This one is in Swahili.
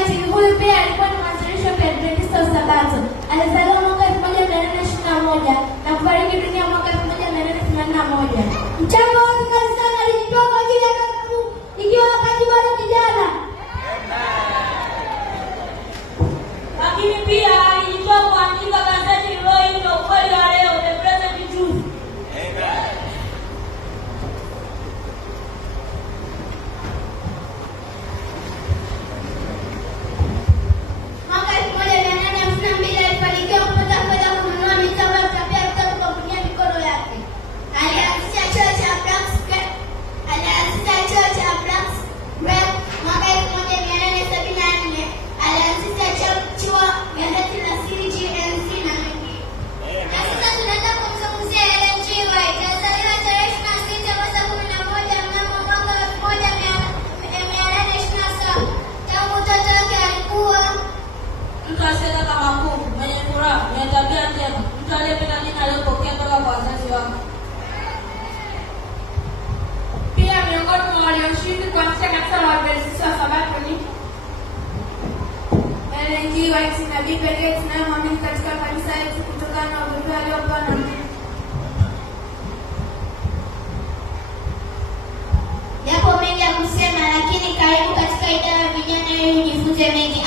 White huyu pia alikuwa ni mwanzilishi wa Pentekoste wa Sabato. Alizaliwa mwaka 1821 na kufariki dunia mwaka 1881. Mchango wake kanisani alijitoa kwa ajili ya kazi ya Mungu ikiwa wakati bado kijana. Lakini pia alijitoa kuandika gazeti lililoitwa Ukweli wa Leo, The Present Truth. Mwaka 1852 alifanikiwa kupata fedha kununua mitambo ya kutapia vitabu kwa kutumia mikono yake. Alianzisha chuo cha Blacksburg mwaka 1874. Alianzisha chuo gazeti la CGNC na mengine. Na sasa tunaenda kumzungumzia Ellen G. White. Alizaliwa tarehe 26 mwezi wa 11 mnamo mwaka 1827. Tangu utoto wake alikuwa Mtu asiye kama Mungu, mwenye furaha, mwenye tabia njema, mtu aliyependa dini aliyopokea kutoka kwa wazazi wake. pia miongoni mwa walioshiriki kuanzisha kanisa la Waadventista wa Sabato ni Ellen G. White na Bibi Gates, tunayemwamini katika kanisa letu kutokana na ujumbe aliopewa na Mungu. Yapo mengi ya kusema, lakini karibu katika idara ya vijana ili ujifunze mengi.